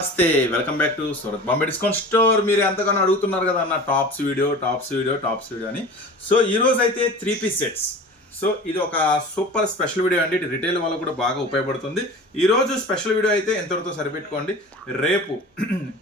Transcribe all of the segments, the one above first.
నమస్తే, welcome back to Surat Bombay discount store. మీరు ఎంతగానో అడుగుతున్నారు కదా అన్న టాప్స్ వీడియో అని. సో ఈ రోజు అయితే 3 పీస్ సెట్స్. సో ఇది ఒక సూపర్ స్పెషల్ వీడియో అండి. ఇది రిటైల్ వాళ్ళకు కూడా బాగా ఉపయోగపడుతుంది. ఈ రోజు స్పెషల్ వీడియో అయితే ఎంతవరకు సరిపెట్టుకోండి. రేపు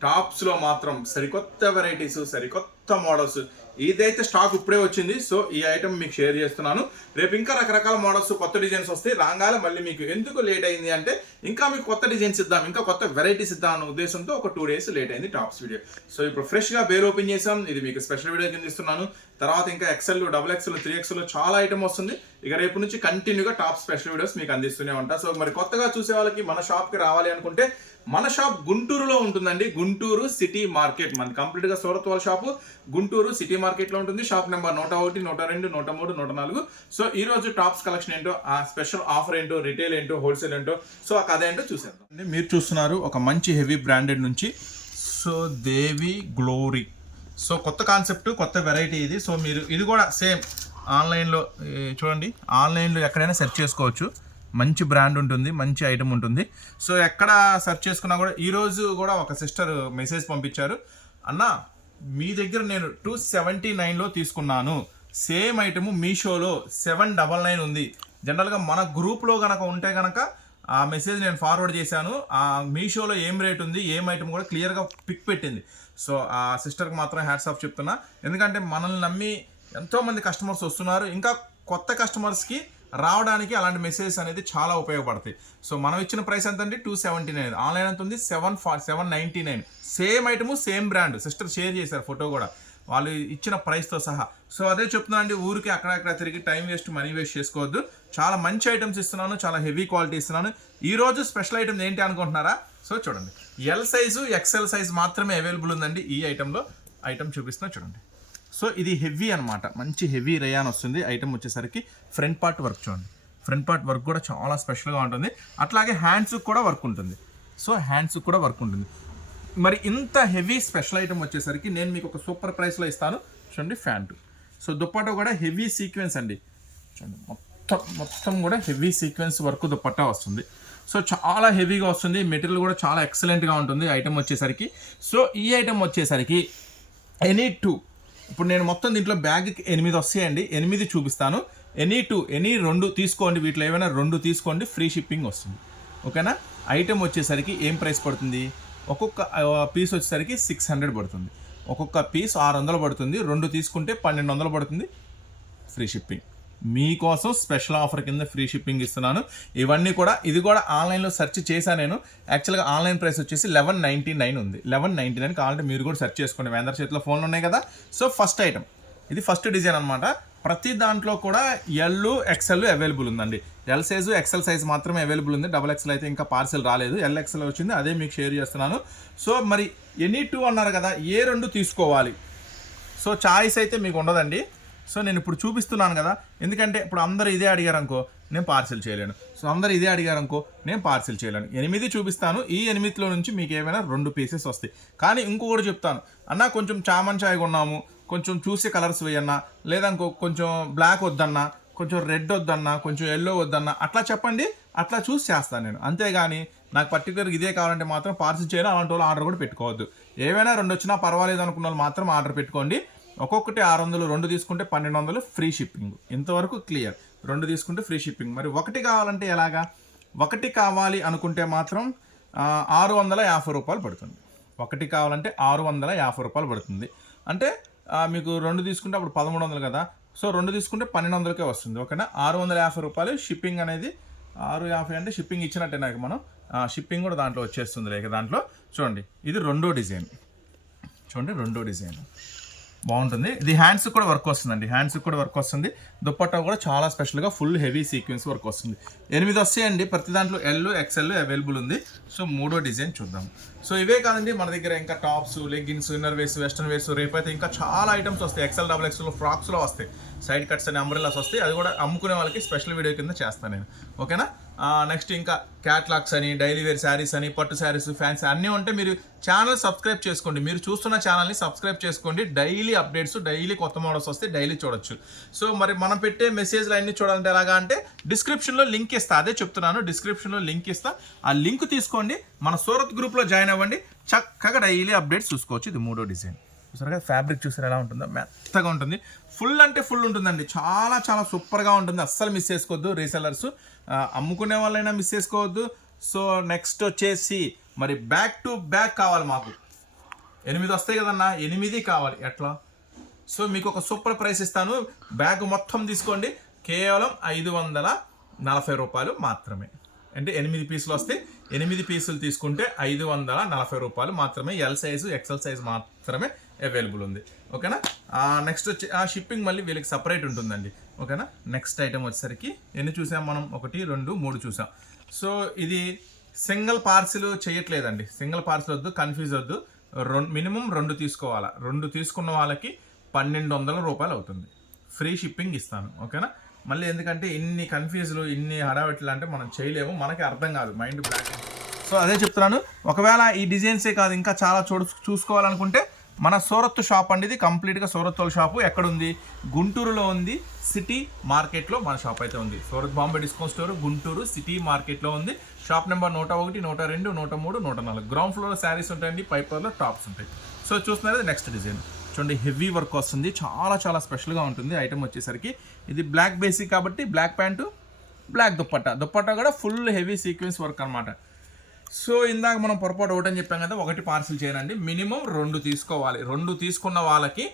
టాప్స్లో మాత్రం సరికొత్త వెరైటీస్, సరికొత్త మోడల్స్, ఇదైతే స్టాక్ ఇప్పుడే వచ్చింది. సో ఈ ఐటమ్ మీకు షేర్ చేస్తున్నాను. రేపు ఇంకా రకరకాల మోడల్స్, కొత్త డిజైన్స్ వస్తాయి. రాగానే మళ్ళీ మీకు ఎందుకు లేట్ అయింది అంటే ఇంకా మీకు కొత్త డిజైన్స్ ఇద్దాం, ఇంకా కొత్త వెరైటీస్ ఇద్దాం అన్న ఉద్దేశంతో ఒక 2 days లేట్ అయింది టాప్స్ వీడియో. సో ఇప్పుడు ఫ్రెష్గా బేర్ ఓపెన్ చేసాం. ఇది మీకు స్పెషల్ వీడియో కింద ఇస్తున్నాను. తర్వాత ఇంకా XL, XXL, 3XL చాలా ఐటమ్ వస్తుంది. ఇక రేపు నుంచి కంటిన్యూగా టాప్ స్పెషల్ వీడియోస్ మీకు అందిస్తూనే ఉంటా. సో మరి కొత్తగా చూసే వాళ్ళకి మన షాప్కి రావాలి అనుకుంటే మన షాప్ గుంటూరులో ఉంటుందండి. Guntur city market. మన కంప్లీట్గా సూరత్ వాళ్ళ షాపు గుంటూరు సిటీ మార్కెట్లో ఉంటుంది. Shop number 101, 102, 103, 104. సో ఈ రోజు టాప్స్ కలెక్షన్ ఏంటో, ఆ స్పెషల్ ఆఫర్ ఏంటో, రిటైల్ ఏంటో, హోల్సేల్ ఏంటో, సో ఆ కథ ఏంటో చూసేద్దాం. మీరు చూస్తున్నారు ఒక మంచి హెవీ బ్రాండెడ్ నుంచి. సో దేవి గ్లోరీ. సో కొత్త కాన్సెప్ట్, కొత్త వెరైటీ ఇది. సో మీరు ఇది కూడా సేమ్ ఆన్లైన్లో చూడండి, ఆన్లైన్లో ఎక్కడైనా సెర్చ్ చేసుకోవచ్చు. మంచి బ్రాండ్ ఉంటుంది, మంచి ఐటమ్ ఉంటుంది. సో ఎక్కడ సెర్చ్ చేసుకున్నా కూడా ఈరోజు కూడా ఒక సిస్టర్ మెసేజ్ పంపించారు, అన్న మీ దగ్గర నేను 279లో తీసుకున్నాను, సేమ్ ఐటమ్ మీషోలో 799 ఉంది. జనరల్గా మన గ్రూప్లో కనుక ఉంటే కనుక ఆ మెసేజ్ నేను ఫార్వర్డ్ చేశాను. ఆ మీషోలో ఏం రేట్ ఉంది, ఏం ఐటమ్ కూడా క్లియర్గా పిక్ పెట్టింది. సో ఆ సిస్టర్కి మాత్రం హ్యాట్స్ ఆఫ్ చెప్తున్నా. ఎందుకంటే మనల్ని నమ్మి ఎంతోమంది కస్టమర్స్ వస్తున్నారు. ఇంకా కొత్త కస్టమర్స్కి రావడానికి అలాంటి మెసేజెస్ అనేది చాలా ఉపయోగపడతాయి. సో మనం ఇచ్చిన ప్రైస్ ఎంత అండి? 279. ఆన్లైన్ ఎంత ఉంది? 799. Same item, same brand. Sister share చేశారు ఫోటో కూడా వాళ్ళు ఇచ్చిన ప్రైస్తో సహా. సో అదే చెప్తున్నా అండి, ఊరికి అక్కడక్కడ తిరిగి టైం వేస్ట్, మనీ వేస్ట్ చేసుకోవద్దు. చాలా మంచి ఐటమ్స్ ఇస్తున్నాను, చాలా హెవీ క్వాలిటీ ఇస్తున్నాను. ఈరోజు స్పెషల్ ఐటమ్ ఏంటి అనుకుంటున్నారా? సో చూడండి, ఎల్ సైజు, XL సైజు మాత్రమే అవైలబుల్ ఉందండి ఈ ఐటెంలో. ఐటమ్ చూపిస్తున్నా చూడండి. సో ఇది హెవీ అనమాట, మంచి హెవీ రేయాన్ వస్తుంది. ఐటమ్ వచ్చేసరికి ఫ్రంట్ పార్ట్ వర్క్ చూడండి. ఫ్రంట్ పార్ట్ వర్క్ కూడా చాలా స్పెషల్గా ఉంటుంది. అట్లాగే హ్యాండ్స్కి కూడా వర్క్ ఉంటుంది. సో హ్యాండ్స్కి కూడా వర్క్ ఉంటుంది. మరి ఇంత హెవీ స్పెషల్ ఐటమ్ వచ్చేసరికి నేను మీకు ఒక సూపర్ ప్రైస్లో ఇస్తాను. చూడండి ప్యాంటు. సో దుప్పట్టా కూడా హెవీ సీక్వెన్స్ అండి. చూడండి మొత్తం కూడా హెవీ సీక్వెన్స్ వర్క్ దుప్పట్టా వస్తుంది. సో చాలా హెవీగా వస్తుంది. మెటీరియల్ కూడా చాలా ఎక్సలెంట్గా ఉంటుంది ఐటమ్ వచ్చేసరికి. సో ఈ ఐటమ్ వచ్చేసరికి ఎనీ 2, ఇప్పుడు నేను మొత్తం దీంట్లో బ్యాగ్కి 8 వస్తాయండి. 8 చూపిస్తాను. ఎనీ 2 తీసుకోండి. వీటిలో ఏమైనా 2 తీసుకోండి, ఫ్రీ షిప్పింగ్ వస్తుంది. ఓకేనా? ఐటమ్ వచ్చేసరికి ఏం ప్రైస్ పడుతుంది? ఒక్కొక్క పీస్ వచ్చేసరికి 600 పడుతుంది. ఒక్కొక్క పీస్ 600 పడుతుంది. 2 తీసుకుంటే 1200 పడుతుంది, ఫ్రీ షిప్పింగ్. మీకోసం స్పెషల్ ఆఫర్ కింద ఫ్రీ షిప్పింగ్ ఇస్తున్నాను. ఇవన్నీ కూడా, ఇది కూడా ఆన్లైన్లో సెర్చ్ చేశాను నేను. యాక్చువల్గా ఆన్లైన్ ప్రైస్ వచ్చేసి 1199 ఉంది. 1199 కావాలంటే మీరు కూడా సెర్చ్ చేసుకోండి. మీ అందరి చేతిలో ఫోన్లు ఉన్నాయి కదా. సో ఫస్ట్ ఐటమ్, ఇది ఫస్ట్ డిజైన్ అనమాట. ప్రతి దాంట్లో కూడా ఎల్, XL అవైలబుల్ ఉందండి. ఎల్ సైజు, XL సైజ్ మాత్రమే అవైలబుల్ ఉంది. XXL అయితే ఇంకా పార్సెల్ రాలేదు. LXL వచ్చింది, అదే మీకు షేర్ చేస్తున్నాను. సో మరి ఎనీ 2 అన్నారు కదా, ఏ 2 తీసుకోవాలి? సో చాయిస్ అయితే మీకు ఉండదండి. సో నేను ఇప్పుడు చూపిస్తున్నాను కదా, ఎందుకంటే ఇప్పుడు అందరూ ఇదే అడిగారనుకో నేను పార్సిల్ చేయలేను. సో అందరూ ఇదే అడిగారనుకో నేను పార్సిల్ చేయలేను. 8 చూపిస్తాను. ఈ 8లో నుంచి మీకు ఏమైనా 2 పీసెస్ వస్తాయి. కానీ ఇంకొకటి చెప్తాను, అన్న కొంచెం చామన్ చాయ్ కొన్నాము, కొంచెం చూసే కలర్స్ వేయన్నా, లేదా కొంచెం బ్లాక్ వద్దన్నా, కొంచెం రెడ్ వద్దన్నా, కొంచెం ఎల్లో వద్దన్నా, అట్లా చెప్పండి. అట్లా చూసి చేస్తాను నేను. అంతేగాని నాకు పర్టికులర్గా ఇదే కావాలంటే మాత్రం పార్సిల్ చేయను. అలాంటి వాళ్ళు ఆర్డర్ కూడా పెట్టుకోవద్దు. ఏవైనా 2 వచ్చినా పర్వాలేదు అనుకున్న వాళ్ళు మాత్రం ఆర్డర్ పెట్టుకోండి. ఒక్కొక్కటి 600, 2 తీసుకుంటే 1200, ఫ్రీ షిప్పింగ్. ఇంతవరకు క్లియర్. 2 తీసుకుంటే ఫ్రీ షిప్పింగ్. మరి 1 కావాలంటే ఎలాగా? 1 కావాలి అనుకుంటే మాత్రం 650 రూపాయలు పడుతుంది. 1 కావాలంటే 650 రూపాయలు పడుతుంది. అంటే మీకు 2 తీసుకుంటే అప్పుడు 1300 కదా. సో 2 తీసుకుంటే 1200కే వస్తుంది. ఓకేనా? 650 రూపాయలు షిప్పింగ్ అనేది. 650 అంటే షిప్పింగ్ ఇచ్చినట్టే నాకు. మనం షిప్పింగ్ కూడా దాంట్లో వచ్చేస్తుంది. లేక దాంట్లో చూడండి, ఇది 2వ డిజైన్. చూడండి 2వ డిజైన్ బాగుంటుంది. ఇది హ్యాండ్స్ కూడా వర్క్ వస్తుందండి. హ్యాండ్స్ కూడా వర్క్ వస్తుంది. దుప్పట్టా కూడా చాలా స్పెషల్గా ఫుల్ హెవీ సీక్వెన్స్ వర్క్ వస్తుంది. 8 వస్తాయండి. ప్రతి దాంట్లో ఎల్, XL అవైలబుల్ ఉంది. సో 3వ డిజైన్ చూద్దాం. సో ఇవే కాదండి, మన దగ్గర ఇంకా tops, leggings, inner wears, western wears, రేపైతే ఇంకా చాలా ఐటమ్స్ వస్తాయి. XL, XXL ఫ్రాక్స్లో వస్తాయి. సైడ్ కట్స్ అని అంబ్రెల్లాస్ వస్తాయి. అది కూడా అమ్ముకునే వాళ్ళకి స్పెషల్ వీడియో కింద చేస్తాను నేను. ఓకేనా? నెక్స్ట్ ఇంకా క్యాట్లాగ్స్ అని, డైలీ వేర్ శారీస్ అని, పట్టు శారీస్, ఫ్యాన్సీ అన్నీ ఉంటే మీరు ఛానల్ సబ్స్క్రైబ్ చేసుకోండి. మీరు చూస్తున్న ఛానల్ని సబ్స్క్రైబ్ చేసుకోండి. డైలీ అప్డేట్స్, డైలీ కొత్త మోడల్స్ వస్తే డైలీ చూడొచ్చు. సో మరి మనం పెట్టే మెసేజ్లు అన్నీ చూడాలంటే ఎలాగా అంటే డిస్క్రిప్షన్లో లింక్ ఇస్తా. అదే చెప్తున్నాను, డిస్క్రిప్షన్లో లింక్ ఇస్తా. ఆ లింక్ తీసుకోండి, మన సూరత్ గ్రూప్లో జాయిన్ అవ్వండి. చక్కగా డైలీ అప్డేట్స్ చూసుకోవచ్చు. ఇది 3వ డిజైన్. చూసారు కదా, ఫ్యాబ్రిక్ చూసారు ఎలా ఉంటుందో, మెత్తగా ఉంటుంది. ఫుల్ అంటే ఫుల్ ఉంటుందండి, చాలా చాలా సూపర్గా ఉంటుంది. అస్సలు మిస్ చేసుకోవద్దు రీసెల్లర్స్, అమ్ముకునే వాళ్ళైనా మిస్ చేసుకోవద్దు. సో నెక్స్ట్ వచ్చేసి మరి బ్యాక్ టు బ్యాక్ కావాలి మాకు. 8 వస్తాయి కదన్నా, 8 కావాలి ఎట్లా? సో మీకు ఒక సూపర్ ప్రైస్ ఇస్తాను. బ్యాగ్ మొత్తం తీసుకోండి, కేవలం 540 రూపాయలు మాత్రమే. అంటే 8 పీసులు వస్తే 8 పీసులు తీసుకుంటే 540 రూపాయలు మాత్రమే. ఎల్ సైజు, ఎక్సెల్ సైజు మాత్రమే అవైలబుల్ ఉంది. ఓకేనా? నెక్స్ట్ వచ్చి షిప్పింగ్ మళ్ళీ వీళ్ళకి సపరేట్ ఉంటుందండి. ఓకేనా? నెక్స్ట్ ఐటమ్ వచ్చేసరికి ఎన్ని చూసాం మనం? 1, 2, 3 చూసాం. సో ఇది సింగిల్ పార్సిల్ చేయట్లేదండి. సింగిల్ పార్సిల్ వద్దు, కన్ఫ్యూజ్ వద్దు. మినిమం 2 తీసుకోవాలా. 2 తీసుకున్న వాళ్ళకి 1200 రూపాయలు అవుతుంది. ఫ్రీ షిప్పింగ్ ఇస్తాను. ఓకేనా? మళ్ళీ ఎందుకంటే ఇన్ని కన్ఫ్యూజ్లు, ఇన్ని హడావిట్లు అంటే మనం చేయలేము, మనకి అర్థం కాదు, మైండ్ బ్లాక్. సో అదే చెప్తున్నాను, ఒకవేళ ఈ డిజైన్సే కాదు ఇంకా చాలా చూసుకోవాలనుకుంటే మన సూరత్ షాప్ అండి. ఇది కంప్లీట్గా సూరత్ వాళ్ళ షాపు. ఎక్కడుంది? గుంటూరులో ఉంది, సిటీ మార్కెట్లో మన షాప్ అయితే ఉంది. Surat Bombay discount store Guntur city మార్కెట్లో ఉంది. Shop number 101, 102, 103, 104. గ్రౌండ్ ఫ్లోర్లో శారీస్ ఉంటాయండి, పై ఫ్లోర్లో టాప్స్ ఉంటాయి. సో చూస్తున్నారు నెక్స్ట్ డిజైన్ చూడండి, హెవీ వర్క్ వస్తుంది, చాలా చాలా స్పెషల్గా ఉంటుంది. ఐటమ్ వచ్చేసరికి ఇది బ్లాక్ బేసిక్ కాబట్టి బ్లాక్ ప్యాంటు, బ్లాక్ దుప్పట్టా కూడా ఫుల్ హెవీ సీక్వెన్స్ వర్క్ అనమాట. సో ఇందాక మనం పొరపాటు ఒకటని చెప్పాం కదా, 1 పార్సిల్ చేయనండి, మినిమం 2 తీసుకోవాలి. 2 తీసుకున్న వాళ్ళకి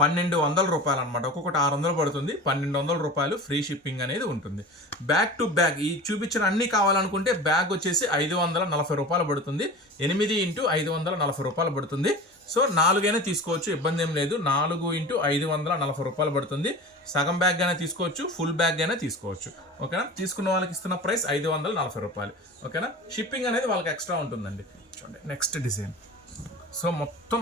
1200 రూపాయలు అనమాట. ఒక్కొక్కటి 600 పడుతుంది. 1200 రూపాయలు ఫ్రీ షిప్పింగ్ అనేది ఉంటుంది. బ్యాక్ టు బ్యాగ్ ఈ చూపించిన అన్నీ కావాలనుకుంటే బ్యాగ్ వచ్చేసి 540 రూపాయలు పడుతుంది. 8 × 540 రూపాయలు పడుతుంది. సో 4 అయినా తీసుకోవచ్చు, ఇబ్బంది ఏం లేదు. 4 × 540 రూపాయలు పడుతుంది. సగం బ్యాగ్ అయినా తీసుకోవచ్చు, ఫుల్ బ్యాగ్ అయినా తీసుకోవచ్చు. ఓకేనా? తీసుకున్న వాళ్ళకి ఇస్తున్న ప్రైస్ 540 రూపాయలు. ఓకేనా? షిప్పింగ్ అనేది వాళ్ళకి ఎక్స్ట్రా ఉంటుందండి. చూడండి నెక్స్ట్ డిజైన్. సో మొత్తం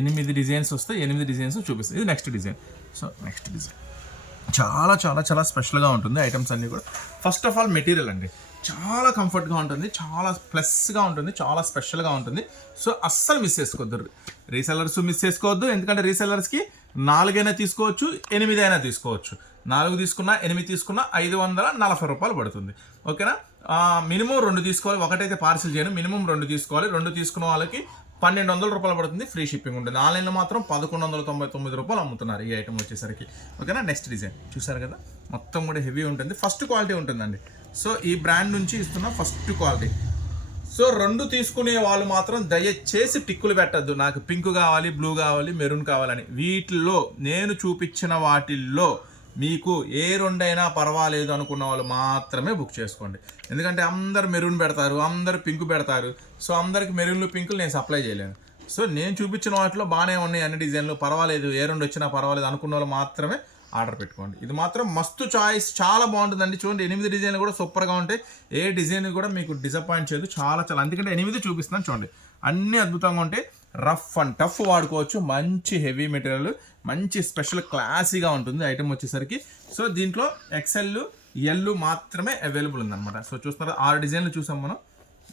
8 డిజైన్స్ వస్తాయి, 8 డిజైన్స్ చూపిస్తాయి. ఇది next design. So next design చాలా చాలా చాలా స్పెషల్గా ఉంటుంది. ఐటమ్స్ అన్నీ కూడా ఫస్ట్ ఆఫ్ ఆల్ మెటీరియల్ అండి, చాలా కంఫర్ట్గా ఉంటుంది, చాలా ప్లస్గా ఉంటుంది, చాలా స్పెషల్గా ఉంటుంది. సో అస్సలు మిస్ చేసుకోవద్దు, రీసెల్లర్స్ మిస్ చేసుకోవద్దు. ఎందుకంటే రీసెల్లర్స్కి 4 అయినా తీసుకోవచ్చు, 8 అయినా తీసుకోవచ్చు. 4 తీసుకున్నా, 8 తీసుకున్నా 540 రూపాయలు పడుతుంది. ఓకేనా? మినిమం 2 తీసుకోవాలి. ఒకటైతే పార్సిల్ చేయను, మినిమం 2 తీసుకోవాలి. 2 తీసుకున్న వాళ్ళకి 1200 రూపాయలు పడుతుంది, ఫ్రీ షిప్పింగ్ ఉంటుంది. ఆన్లైన్లో మాత్రం 1199 రూపాయలు అమ్ముతున్నారు ఈ ఐటమ్ వచ్చేసరికి. ఓకేనా? నెక్స్ట్ డిజైన్ చూసారు కదా, మొత్తం కూడా హెవీ ఉంటుంది, ఫస్ట్ క్వాలిటీ ఉంటుందండి. సో ఈ బ్రాండ్ నుంచి ఇస్తున్న ఫస్ట్ క్వాలిటీ. సో 2 తీసుకునే వాళ్ళు మాత్రం దయచేసి టిక్కులు పెట్టద్దు, నాకు పింక్ కావాలి, బ్లూ కావాలి, మెరూన్ కావాలని. వీటిల్లో నేను చూపించిన వాటిల్లో మీకు ఏ 2 అయినా పర్వాలేదు అనుకున్న వాళ్ళు మాత్రమే బుక్ చేసుకోండి. ఎందుకంటే అందరు మెరూన్ పెడతారు, అందరు పింక్ పెడతారు. సో అందరికి మెరూన్లు, పింకులు నేను సప్లై చేయలేను. సో నేను చూపించిన వాటిలో బాగానే ఉన్నాయి అన్ని డిజైన్లు, పర్వాలేదు, ఏ 2 వచ్చినా పర్వాలేదు అనుకున్న వాళ్ళు మాత్రమే ఆర్డర్ పెట్టుకోండి. ఇది మాత్రం మస్తు చాయిస్, చాలా బాగుంటుందండి. చూడండి 8 డిజైన్లు కూడా సూపర్గా ఉంటాయి. ఏ డిజైన్ కూడా మీకు డిసప్పాయింట్ చేయదు, చాలా చాలా. అందుకంటే 8 చూపిస్తున్నాను చూడండి, అన్నీ అద్భుతంగా ఉంటాయి. రఫ్ అండ్ టఫ్ వాడుకోవచ్చు, మంచి హెవీ మెటీరియల్, మంచి స్పెషల్ క్లాసీగా ఉంటుంది ఐటమ్ వచ్చేసరికి. సో దీంట్లో ఎక్సెల్, ఎల్ మాత్రమే అవైలబుల్ ఉందన్నమాట. సో చూస్తున్నారా, 6 డిజైన్లు చూసాం మనం,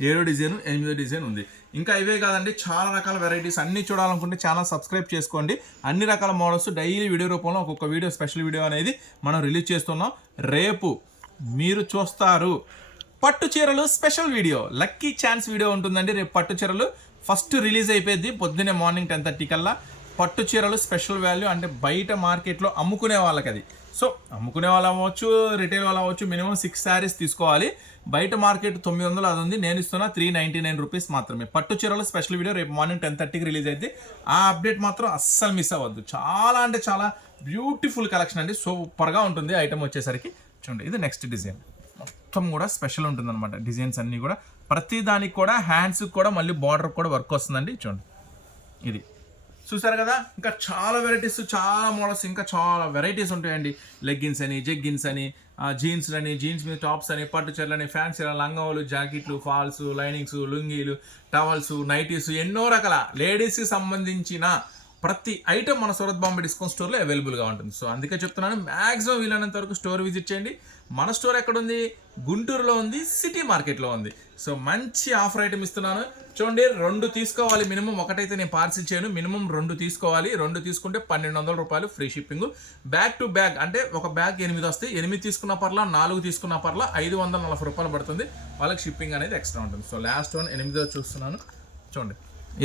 7 డిజైన్, 8 డిజైన్ ఉంది. ఇంకా ఇవే కాదండి, చాలా రకాల వెరైటీస్ అన్నీ చూడాలనుకుంటే ఛానల్ సబ్స్క్రైబ్ చేసుకోండి. అన్ని రకాల మోడల్స్ డైలీ వీడియో రూపంలో ఒక్కొక్క వీడియో, స్పెషల్ వీడియో అనేది మనం రిలీజ్ చేస్తున్నాం. రేపు మీరు చూస్తారు పట్టు చీరలు special video, lucky chance video ఉంటుందండి. రేపు పట్టు చీరలు ఫస్ట్ రిలీజ్ అయిపోయింది పొద్దున్నే మార్నింగ్ 10:30 కల్లా. పట్టు చీరలు స్పెషల్ వాల్యూ, అంటే బయట మార్కెట్లో అమ్ముకునే వాళ్ళకి అది. సో అమ్ముకునే వాళ్ళు అవ్వచ్చు, రిటైల్ వాళ్ళు అవ్వచ్చు, మినిమం 6 శారీస్ తీసుకోవాలి. బయట మార్కెట్ 900 అది ఉంది, నేను ఇస్తున్నా 399 రూపీస్ మాత్రమే. పట్టు చీరలు స్పెషల్ వీడియో రేపు మార్నింగ్ 10:30కి రిలీజ్ అయితే ఆ అప్డేట్ మాత్రం అస్సలు మిస్ అవ్వద్దు. చాలా అంటే చాలా బ్యూటిఫుల్ కలెక్షన్ అండి, సూపర్గా ఉంటుంది ఐటమ్ వచ్చేసరికి. చూడండి ఇది నెక్స్ట్ డిజైన్, మొత్తం కూడా స్పెషల్ ఉంటుంది అనమాట. డిజైన్స్ అన్నీ కూడా ప్రతి దానికి కూడా హ్యాండ్స్కి కూడా మళ్ళీ బార్డర్ కూడా వర్క్ వస్తుందండి. చూడండి ఇది చూసారు కదా, ఇంకా చాలా వెరైటీస్, చాలా మోడల్స్, ఇంకా చాలా వెరైటీస్ ఉంటాయండి. లెగ్గిన్స్ అని, జెగ్గిన్స్ అని, జీన్స్ అని, జీన్స్ మీద టాప్స్ అని, పట్టు చీరలని, ఫ్యాన్సీ లంగావులు, జాకెట్లు, ఫాల్స్, లైనింగ్స్, లుంగీలు, టవల్స్, నైటీస్, ఎన్నో రకాల లేడీస్కి సంబంధించిన ప్రతి ఐటమ్ మన సూరత్ బాంబే డిస్కౌంట్ స్టోర్లో అవైలబుల్గా ఉంటుంది. సో అందుకే చెప్తున్నాను, మ్యాక్సిమం వీలైనంత వరకు స్టోర్ విజిట్ చేయండి. మన స్టోర్ ఎక్కడ ఉంది? గుంటూరులో ఉంది, సిటీ మార్కెట్లో ఉంది. సో మంచి ఆఫర్ ఐటమ్ ఇస్తున్నాను. చూడండి, 2 తీసుకోవాలి మినిమం. ఒకటైతే నేను పార్సిల్ చేయను, మినిమం 2 తీసుకోవాలి. 2 తీసుకుంటే 1200 రూపాయలు free shipping. Bag to bag అంటే ఒక బ్యాగ్ 8 వస్తాయి. 8 తీసుకున్న పర్లా, 4 తీసుకున్న పర్లా 540 రూపాయలు పడుతుంది. వాళ్ళకి షిప్పింగ్ అనేది ఎక్స్ట్రా ఉంటుంది. సో లాస్ట్ వన్ 8 చూస్తున్నాను. చూడండి,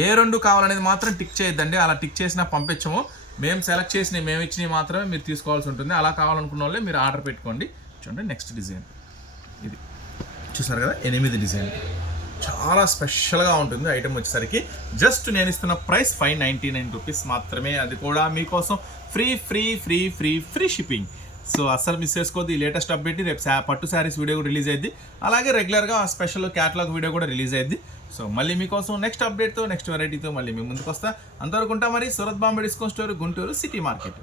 ఏ 2 కావాలనేది మాత్రం టిక్ చేయొద్దండి. అలా టిక్ చేసినా పంపించము. మేము సెలెక్ట్ చేసినవి, మేము ఇచ్చినవి మాత్రమే మీరు తీసుకోవాల్సి ఉంటుంది. అలా కావాలనుకున్న వాళ్ళే మీరు ఆర్డర్ పెట్టుకోండి. చూడండి, నెక్స్ట్ డిజైన్ ఇది చూసారు కదా, 8 డిజైన్ చాలా స్పెషల్గా ఉంటుంది ఐటమ్ వచ్చేసరికి. జస్ట్ నేను ఇస్తున్న ప్రైస్ 599 రూపీస్ మాత్రమే. అది కూడా మీకోసం free free free free free shipping. So అస్సలు మిస్ చేసుకోవద్దు. ఈ లేటెస్ట్ అప్డేట్ రేపు పట్టు శారీస్ వీడియో కూడా రిలీజ్ అయ్యింది. అలాగే రెగ్యులర్గా స్పెషల్ క్యాటలాగ్ వీడియో కూడా రిలీజ్ అయ్యింది. సో మళ్ళీ మీకోసం నెక్స్ట్ అప్డేట్తో, నెక్స్ట్ వెరైటీతో మళ్ళీ మీ ముందుకు వస్తా. అంతవరకు ఉంటా మరి. Surat Bombay discount store, Guntur city market.